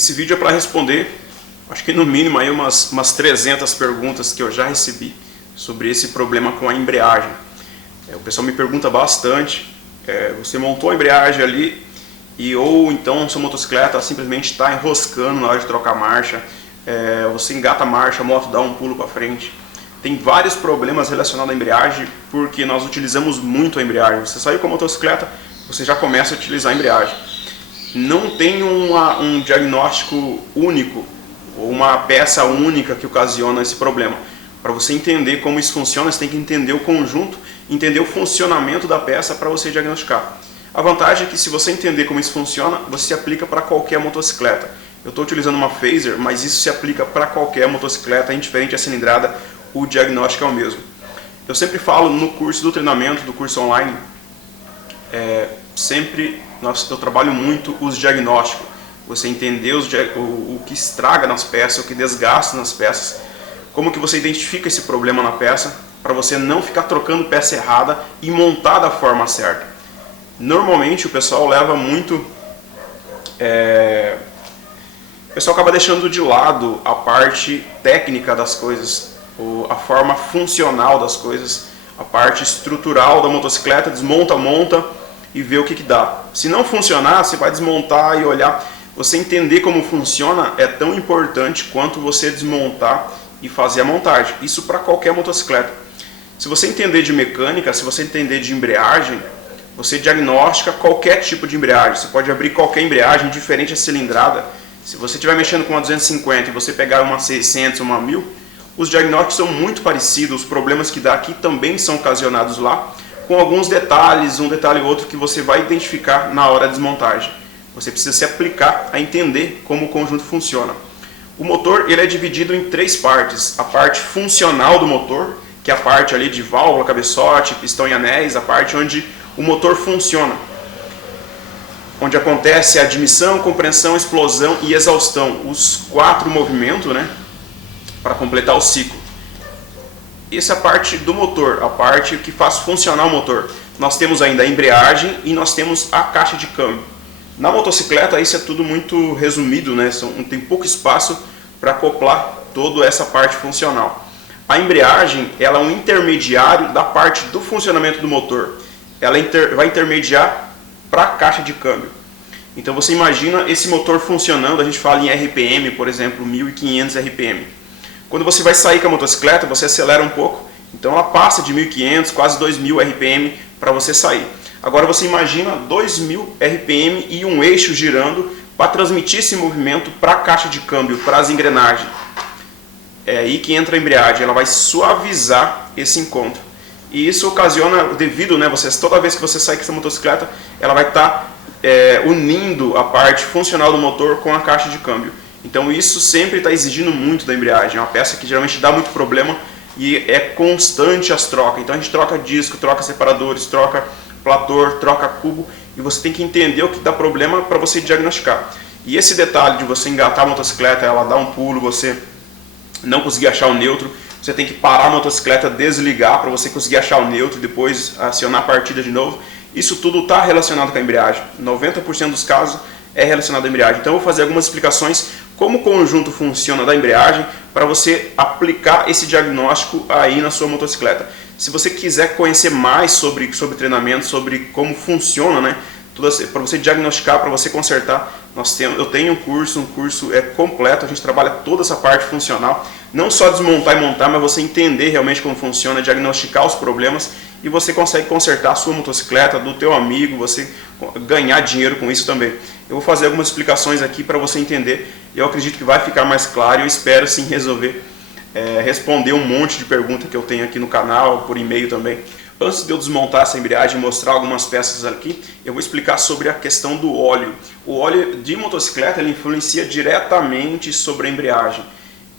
Esse vídeo é para responder, acho que no mínimo aí umas 300 perguntas que eu já recebi sobre esse problema com a embreagem. O pessoal me pergunta bastante, você montou a embreagem ali ou então sua motocicleta simplesmente está enroscando na hora de trocar marcha, você engata a marcha, a moto dá um pulo para frente. Tem vários problemas relacionados à embreagem porque nós utilizamos muito a embreagem. Você saiu com a motocicleta, você já começa a utilizar a embreagem. Não tem um diagnóstico único ou uma peça única que ocasiona esse problema. Para você entender como isso funciona, você tem que entender o conjunto, entender o funcionamento da peça para você diagnosticar. A vantagem é que se você entender como isso funciona, você aplica para qualquer motocicleta. Eu estou utilizando uma Phaser, mas isso se aplica para qualquer motocicleta, indiferente da cilindrada, o diagnóstico é o mesmo. Eu sempre falo no curso do treinamento, do curso online, eu trabalho muito os diagnósticos. Você entender o que estraga nas peças, o que desgasta nas peças, como que você identifica esse problema na peça, para você não ficar trocando peça errada e montar da forma certa. Normalmente o pessoal leva muito... O pessoal acaba deixando de lado a parte técnica das coisas, a forma funcional das coisas, a parte estrutural da motocicleta, desmonta, monta e vê o que dá. Se não funcionar, você vai desmontar e olhar. Você entender como funciona é tão importante quanto você desmontar e fazer a montagem. Isso para qualquer motocicleta. Se você entender de mecânica, se você entender de embreagem, você diagnostica qualquer tipo de embreagem. Você pode abrir qualquer embreagem, diferente da cilindrada. Se você estiver mexendo com uma 250 e você pegar uma 600, uma 1000, os diagnósticos são muito parecidos. Os problemas que dá aqui também são ocasionados lá, com alguns detalhes, um detalhe ou outro que você vai identificar na hora da desmontagem. Você precisa se aplicar a entender como o conjunto funciona. O motor ele é dividido em três partes. A parte funcional do motor, que é a parte ali de válvula, cabeçote, pistão e anéis, a parte onde o motor funciona. Onde acontece a admissão, compreensão, explosão e exaustão. Os 4 movimentos, né, para completar o ciclo. Essa é a parte do motor, a parte que faz funcionar o motor. Nós temos ainda a embreagem e nós temos a caixa de câmbio. Na motocicleta isso é tudo muito resumido, né? Tem pouco espaço para acoplar toda essa parte funcional. A embreagem ela é um intermediário da parte do funcionamento do motor. Ela vai intermediar para a caixa de câmbio. Então você imagina esse motor funcionando, a gente fala em RPM, por exemplo, 1500 RPM. Quando você vai sair com a motocicleta, você acelera um pouco, então ela passa de 1500, quase 2000 RPM para você sair. Agora você imagina 2000 RPM e um eixo girando para transmitir esse movimento para a caixa de câmbio, para as engrenagens. É aí que entra a embreagem, ela vai suavizar esse encontro. E isso ocasiona, devido, né, toda vez que você sai com essa motocicleta, ela vai estar unindo a parte funcional do motor com a caixa de câmbio. Então isso sempre está exigindo muito da embreagem. É uma peça que geralmente dá muito problema e é constante as trocas. Então a gente troca disco, troca separadores, troca plator, troca cubo e você tem que entender o que dá problema para você diagnosticar. E esse detalhe de você engatar a motocicleta, ela dar um pulo, você não conseguir achar o neutro, você tem que parar a motocicleta, desligar para você conseguir achar o neutro e depois acionar a partida de novo. Isso tudo está relacionado com a embreagem. 90% dos casos é relacionado à embreagem. Então eu vou fazer algumas explicações como o conjunto funciona da embreagem para você aplicar esse diagnóstico aí na sua motocicleta. Se você quiser conhecer mais sobre treinamento, sobre como funciona, né, para você diagnosticar, para você consertar, eu tenho um curso completo, a gente trabalha toda essa parte funcional, não só desmontar e montar, mas você entender realmente como funciona, diagnosticar os problemas e você consegue consertar a sua motocicleta, do teu amigo, você ganhar dinheiro com isso também. Eu vou fazer algumas explicações aqui para você entender, eu acredito que vai ficar mais claro e eu espero sim responder um monte de perguntas que eu tenho aqui no canal, por e-mail também. Antes de eu desmontar essa embreagem e mostrar algumas peças aqui, eu vou explicar sobre a questão do óleo. O óleo de motocicleta ele influencia diretamente sobre a embreagem.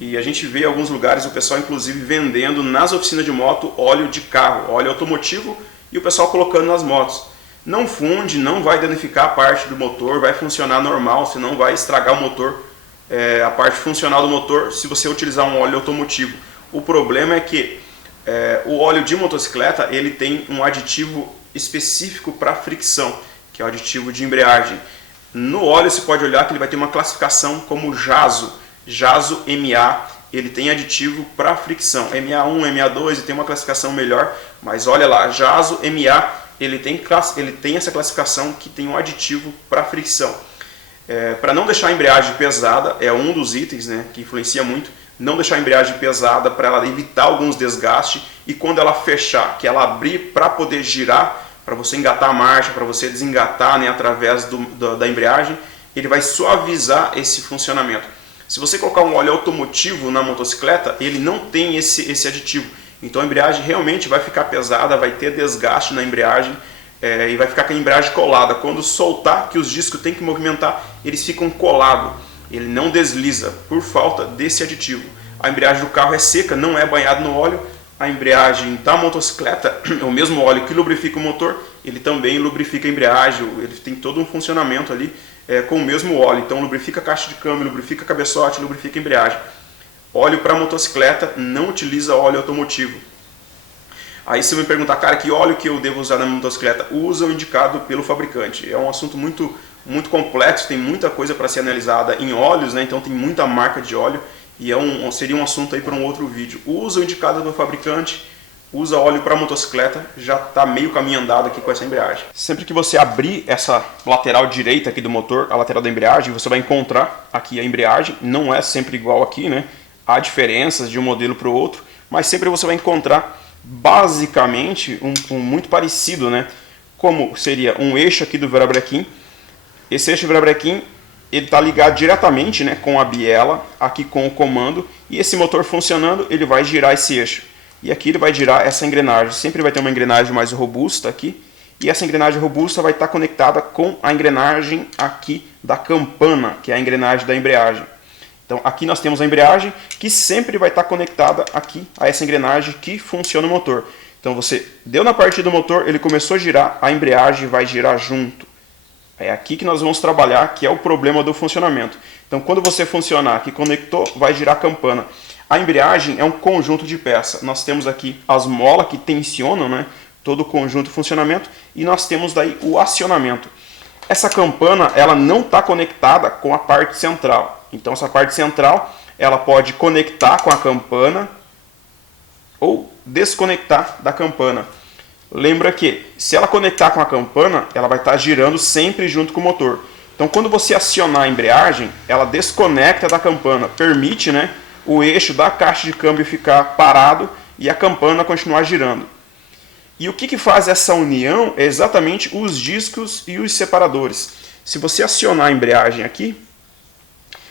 E a gente vê em alguns lugares o pessoal inclusive vendendo nas oficinas de moto óleo de carro, óleo automotivo e o pessoal colocando nas motos. Não funde, não vai danificar a parte do motor, vai funcionar normal, você não vai estragar o motor, a parte funcional do motor se você utilizar um óleo automotivo. O problema é que o óleo de motocicleta ele tem um aditivo específico para fricção, que é o aditivo de embreagem. No óleo você pode olhar que ele vai ter uma classificação como JASO, JASO MA, ele tem aditivo para fricção, MA1, MA2, e tem uma classificação melhor, mas olha lá, JASO MA, ele tem essa classificação que tem um aditivo para fricção. Para não deixar a embreagem pesada, é um dos itens, né, que influencia muito, não deixar a embreagem pesada para ela evitar alguns desgastes, e quando ela fechar, que ela abrir para poder girar, para você engatar a marcha, para você desengatar, né, através da embreagem, ele vai suavizar esse funcionamento. Se você colocar um óleo automotivo na motocicleta, ele não tem esse aditivo. Então a embreagem realmente vai ficar pesada, vai ter desgaste na embreagem e vai ficar com a embreagem colada. Quando soltar, que os discos tem que movimentar, eles ficam colados. Ele não desliza por falta desse aditivo. A embreagem do carro é seca, não é banhada no óleo. A embreagem da motocicleta, o mesmo óleo que lubrifica o motor, ele também lubrifica a embreagem, ele tem todo um funcionamento ali com o mesmo óleo. Então lubrifica a caixa de câmbio, lubrifica cabeçote, lubrifica a embreagem. Óleo para motocicleta não utiliza óleo automotivo. Aí você me perguntar, cara, que óleo que eu devo usar na motocicleta? Usa o indicado pelo fabricante. É um assunto muito complexo, tem muita coisa para ser analisada em óleos, né? Então tem muita marca de óleo. E seria um assunto aí para um outro vídeo. Usa o indicado do fabricante, usa óleo para motocicleta, já está meio caminho andado aqui com essa embreagem. Sempre que você abrir essa lateral direita aqui do motor, a lateral da embreagem, você vai encontrar aqui a embreagem. Não é sempre igual aqui, né? Há diferenças de um modelo para o outro, mas sempre você vai encontrar basicamente um muito parecido, né? Como seria um eixo aqui do virabrequim. Esse eixo virabrequim, ele está ligado diretamente, né, com a biela, aqui com o comando, e esse motor funcionando, ele vai girar esse eixo. E aqui ele vai girar essa engrenagem. Sempre vai ter uma engrenagem mais robusta aqui, e essa engrenagem robusta vai estar conectada com a engrenagem aqui da campana, que é a engrenagem da embreagem. Então aqui nós temos a embreagem, que sempre vai estar conectada aqui a essa engrenagem que funciona o motor. Então você deu na partida do motor, ele começou a girar, a embreagem vai girar junto. É aqui que nós vamos trabalhar, que é o problema do funcionamento. Então, quando você funcionar, que conectou, vai girar a campana. A embreagem é um conjunto de peças. Nós temos aqui as molas que tensionam, né, todo o conjunto de funcionamento, e nós temos daí o acionamento. Essa campana, ela não está conectada com a parte central. Então, essa parte central, ela pode conectar com a campana ou desconectar da campana. Lembra que, se ela conectar com a campana, ela vai estar girando sempre junto com o motor. Então, quando você acionar a embreagem, ela desconecta da campana, permite, né, o eixo da caixa de câmbio ficar parado e a campana continuar girando. E o que faz essa união é exatamente os discos e os separadores. Se você acionar a embreagem aqui,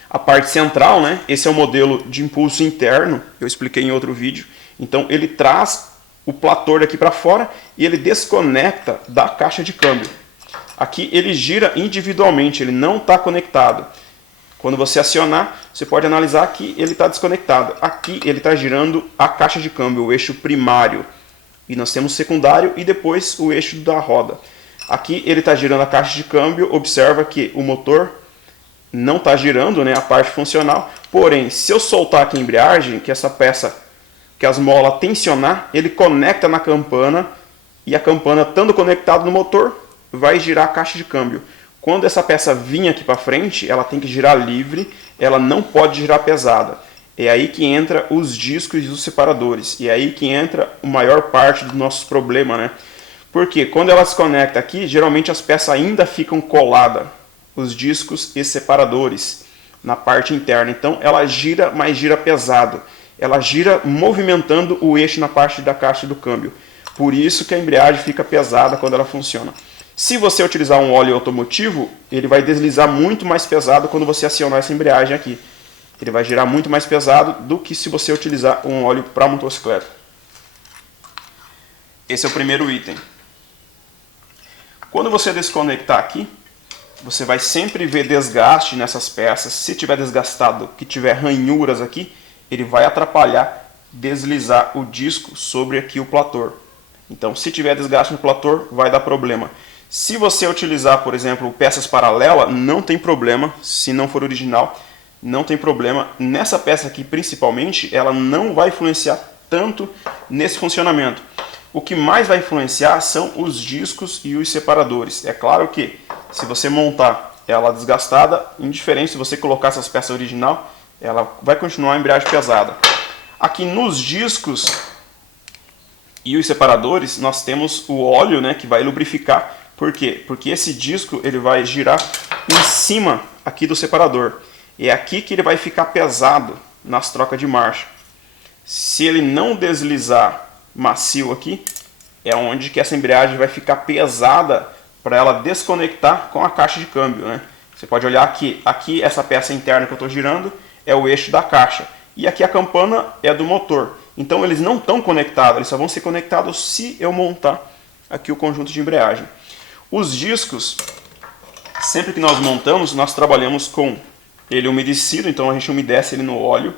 a parte central, né, esse é o modelo de impulso interno, eu expliquei em outro vídeo. Então, ele traz o plator aqui para fora e ele desconecta da caixa de câmbio. Aqui ele gira individualmente, ele não está conectado. Quando você acionar, você pode analisar que ele está desconectado. Aqui ele está girando a caixa de câmbio, o eixo primário. E nós temos o secundário e depois o eixo da roda. Aqui ele está girando a caixa de câmbio, observa que o motor não está girando, né, a parte funcional. Porém, se eu soltar aqui a embreagem, que essa peça, que as molas tensionar, ele conecta na campana e a campana, estando conectada no motor, vai girar a caixa de câmbio. Quando essa peça vir aqui para frente, ela tem que girar livre, ela não pode girar pesada. É aí que entra os discos e os separadores. E é aí que entra a maior parte dos nossos problemas, né? Porque quando ela se conecta aqui, geralmente as peças ainda ficam coladas, os discos e separadores, na parte interna. Então ela gira, mas gira pesado. Ela gira movimentando o eixo na parte da caixa do câmbio. Por isso que a embreagem fica pesada quando ela funciona. Se você utilizar um óleo automotivo, ele vai deslizar muito mais pesado quando você acionar essa embreagem aqui. Ele vai girar muito mais pesado do que se você utilizar um óleo para motocicleta. Esse é o primeiro item. Quando você desconectar aqui, você vai sempre ver desgaste nessas peças. Se tiver desgastado, que tiver ranhuras aqui, ele vai atrapalhar deslizar o disco sobre aqui o plator. Então, se tiver desgaste no plator, vai dar problema. Se você utilizar, por exemplo, peças paralelas, não tem problema. Se não for original, não tem problema. Nessa peça aqui, principalmente, ela não vai influenciar tanto nesse funcionamento. O que mais vai influenciar são os discos e os separadores. É claro que, se você montar ela desgastada, indiferente se você colocar essas peças original, ela vai continuar a embreagem pesada. Aqui nos discos e os separadores, nós temos o óleo, né, que vai lubrificar. Por quê? Porque esse disco ele vai girar em cima aqui do separador. É aqui que ele vai ficar pesado nas trocas de marcha. Se ele não deslizar macio aqui, é onde que essa embreagem vai ficar pesada para ela desconectar com a caixa de câmbio, né? Você pode olhar aqui essa peça interna que eu estou girando é o eixo da caixa. E aqui a campana é do motor. Então eles não estão conectados, eles só vão ser conectados se eu montar aqui o conjunto de embreagem. Os discos, sempre que nós montamos, nós trabalhamos com ele umedecido, então a gente umedece ele no óleo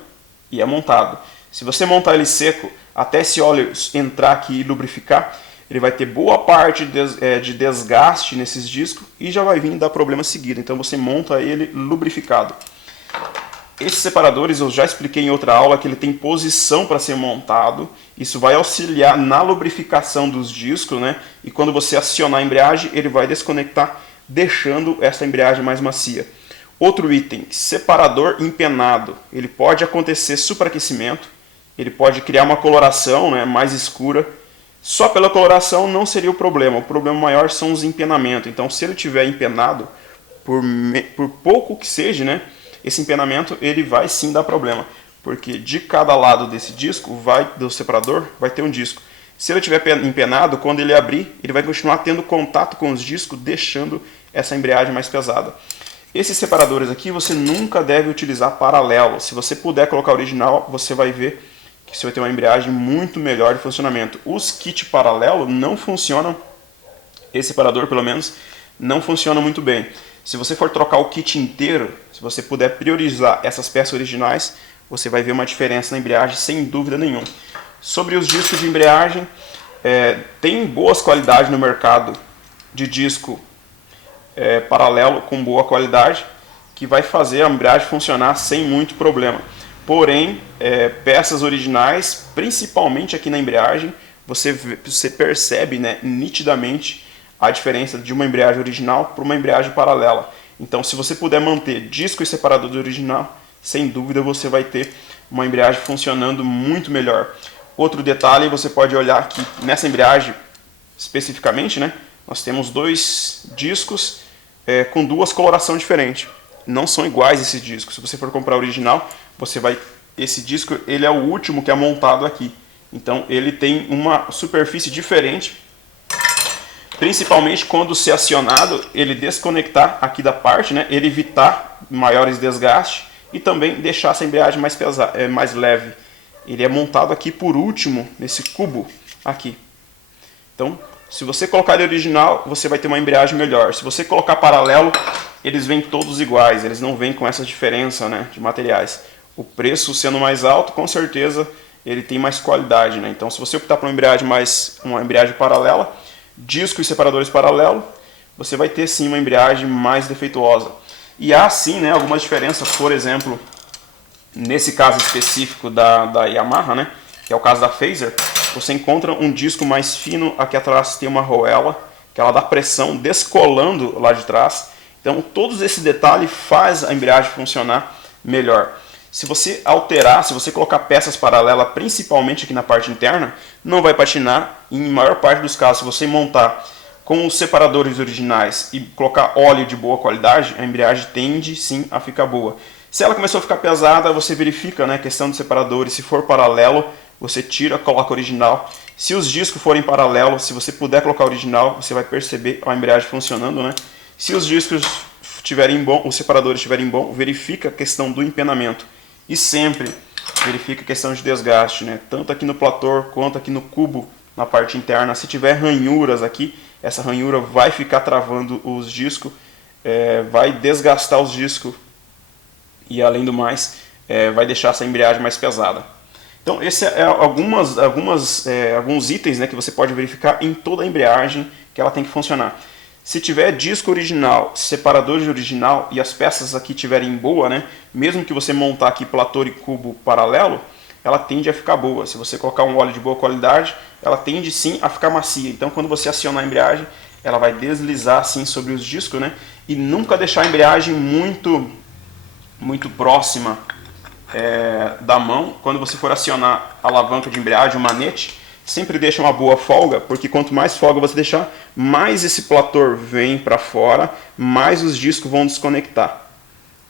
e é montado. Se você montar ele seco, até esse óleo entrar aqui e lubrificar, ele vai ter boa parte de desgaste nesses discos e já vai vir dar problema seguido. Então você monta ele lubrificado. Esses separadores eu já expliquei em outra aula que ele tem posição para ser montado. Isso vai auxiliar na lubrificação dos discos, né? E quando você acionar a embreagem, ele vai desconectar, deixando essa embreagem mais macia. Outro item, separador empenado. Ele pode acontecer superaquecimento, ele pode criar uma coloração, né, mais escura. Só pela coloração não seria o problema maior são os empenamentos. Então se ele tiver empenado, por pouco que seja, né, esse empenamento ele vai sim dar problema. Porque de cada lado desse disco, do separador, vai ter um disco. Se ele tiver empenado, quando ele abrir, ele vai continuar tendo contato com os discos, deixando essa embreagem mais pesada. Esses separadores aqui você nunca deve utilizar paralelo. Se você puder colocar original, você vai ver que você vai ter uma embreagem muito melhor de funcionamento. Os kits paralelo não funcionam, esse separador pelo menos, não funciona muito bem. Se você for trocar o kit inteiro, se você puder priorizar essas peças originais, você vai ver uma diferença na embreagem sem dúvida nenhuma. Sobre os discos de embreagem, tem boas qualidades no mercado de disco paralelo com boa qualidade, que vai fazer a embreagem funcionar sem muito problema. Porém, peças originais, principalmente aqui na embreagem, você percebe, né, nitidamente a diferença de uma embreagem original para uma embreagem paralela. Então, se você puder manter disco e separador do original, sem dúvida você vai ter uma embreagem funcionando muito melhor. Outro detalhe, você pode olhar aqui nessa embreagem especificamente, né, nós temos dois discos com duas colorações diferentes. Não são iguais esses discos. Se você for comprar original, esse disco ele é o último que é montado aqui. Então ele tem uma superfície diferente, principalmente quando se acionado, ele desconectar aqui da parte, né, ele evitar maiores desgastes e também deixar essa embreagem mais leve. Ele é montado aqui por último, nesse cubo aqui. Então, se você colocar ele original, você vai ter uma embreagem melhor. Se você colocar paralelo, eles vêm todos iguais, eles não vêm com essa diferença, né, de materiais. O preço sendo mais alto, com certeza ele tem mais qualidade, né? Então, se você optar por uma embreagem paralela, disco e separadores paralelo, você vai ter sim uma embreagem mais defeituosa. E há sim, né, algumas diferenças, por exemplo, nesse caso específico da Yamaha, né, que é o caso da Phaser, você encontra um disco mais fino, aqui atrás tem uma arruela, que ela dá pressão descolando lá de trás. Então todos esses detalhes faz a embreagem funcionar melhor. Se você alterar, se você colocar peças paralelas, principalmente aqui na parte interna, não vai patinar. Em maior parte dos casos, se você montar com os separadores originais e colocar óleo de boa qualidade, a embreagem tende sim a ficar boa. Se ela começou a ficar pesada, você verifica, né, a questão dos separadores. Se for paralelo, você tira, coloca original. Se os discos forem paralelo, se você puder colocar original, você vai perceber a embreagem funcionando, né? Se os discos estiverem bom, os separadores estiverem bom, verifica a questão do empenamento. E sempre verifica a questão de desgaste, né? Tanto aqui no platô quanto aqui no cubo, na parte interna. Se tiver ranhuras aqui, essa ranhura vai ficar travando os discos, vai desgastar os discos e, além do mais, vai deixar essa embreagem mais pesada. Então, esse é alguns itens, né, que você pode verificar em toda a embreagem que ela tem que funcionar. Se tiver disco original, separadores original e as peças aqui tiverem boa, né, mesmo que você montar aqui platô e cubo paralelo, ela tende a ficar boa. Se você colocar um óleo de boa qualidade, ela tende sim a ficar macia. Então, quando você acionar a embreagem, ela vai deslizar assim sobre os discos, né? E nunca deixar a embreagem muito próxima da mão. Quando você for acionar a alavanca de embreagem, o manete, sempre deixa uma boa folga, porque quanto mais folga você deixar, mais esse plator vem para fora, mais os discos vão desconectar.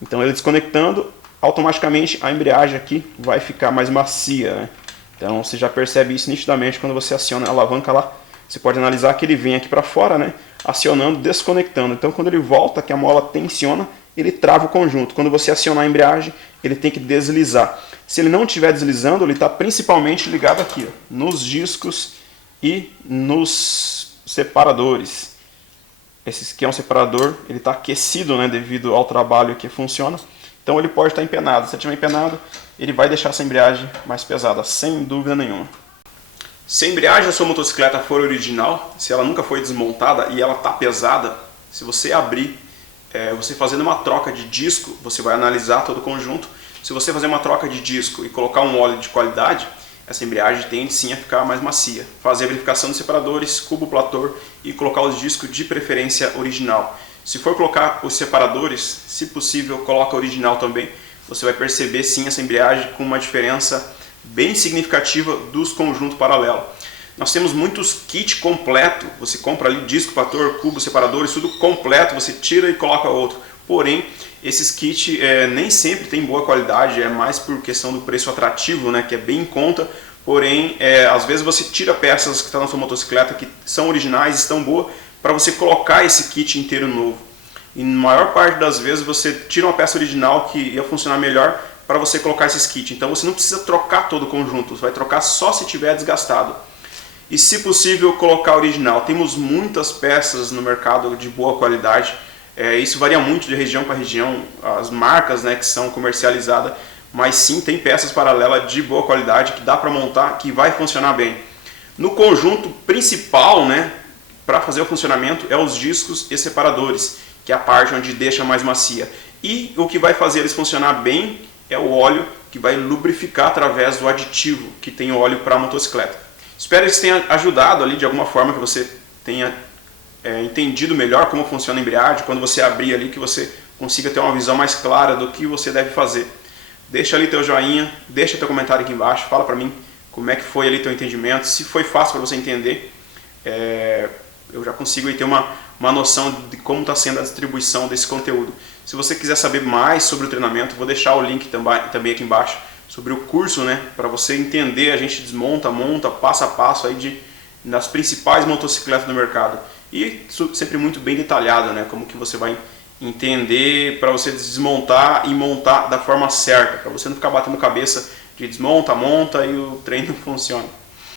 Então ele desconectando, automaticamente a embreagem aqui vai ficar mais macia, né? Então você já percebe isso nitidamente quando você aciona a alavanca lá. Você pode analisar que ele vem aqui para fora, né? Acionando, desconectando. Então quando ele volta, que a mola tensiona, ele trava o conjunto. Quando você acionar a embreagem, ele tem que deslizar. Se ele não estiver deslizando, ele está principalmente ligado aqui, ó, nos discos e nos separadores. Esse aqui é um separador, ele está aquecido, né, devido ao trabalho que funciona. Então ele pode estar empenado. Se ele estiver empenado, ele vai deixar essa embreagem mais pesada, sem dúvida nenhuma. Se a embreagem da sua motocicleta for original, se ela nunca foi desmontada e ela está pesada, se você abrir, você fazendo uma troca de disco, você vai analisar todo o conjunto. Se você fazer uma troca de disco e colocar um óleo de qualidade, essa embreagem tende sim a ficar mais macia. Fazer a verificação dos separadores, cubo plator e colocar os discos de preferência original. Se for colocar os separadores, se possível, coloca original também. Você vai perceber sim essa embreagem com uma diferença bem significativa dos conjuntos paralelos. Nós temos muitos kits completos, você compra ali disco, plator, cubo, separadores, tudo completo, você tira e coloca outro. Porém, esses kits nem sempre tem boa qualidade, é mais por questão do preço atrativo, né, que é bem em conta. Porém, às vezes você tira peças que estão na sua motocicleta que são originais, estão boas, para você colocar esse kit inteiro novo. E na maior parte das vezes você tira uma peça original que ia funcionar melhor para você colocar esses kits. Então você não precisa trocar todo o conjunto, você vai trocar só se tiver desgastado. E se possível colocar original. Temos muitas peças no mercado de boa qualidade. Isso varia muito de região para região, as marcas, né, que são comercializadas, mas sim tem peças paralelas de boa qualidade que dá para montar, que vai funcionar bem. No conjunto principal, né, para fazer o funcionamento é os discos e separadores, que é a parte onde deixa mais macia. E o que vai fazer eles funcionar bem é o óleo, que vai lubrificar através do aditivo que tem o óleo para a motocicleta. Espero que isso tenha ajudado ali de alguma forma, que você tenha entendido melhor como funciona a embreagem, quando você abrir ali, que você consiga ter uma visão mais clara do que você deve fazer. Deixa ali teu joinha, deixa teu comentário aqui embaixo, fala pra mim como é que foi ali teu entendimento, se foi fácil para você entender. Eu já consigo aí ter uma noção de como está sendo a distribuição desse conteúdo. Se você quiser saber mais sobre o treinamento, vou deixar o link também aqui embaixo sobre o curso, né, para você entender. A gente desmonta, monta, passo a passo aí das principais motocicletas do mercado. E sempre muito bem detalhado, né, como que você vai entender para você desmontar e montar da forma certa, para você não ficar batendo cabeça de desmonta, monta e o trem não funciona.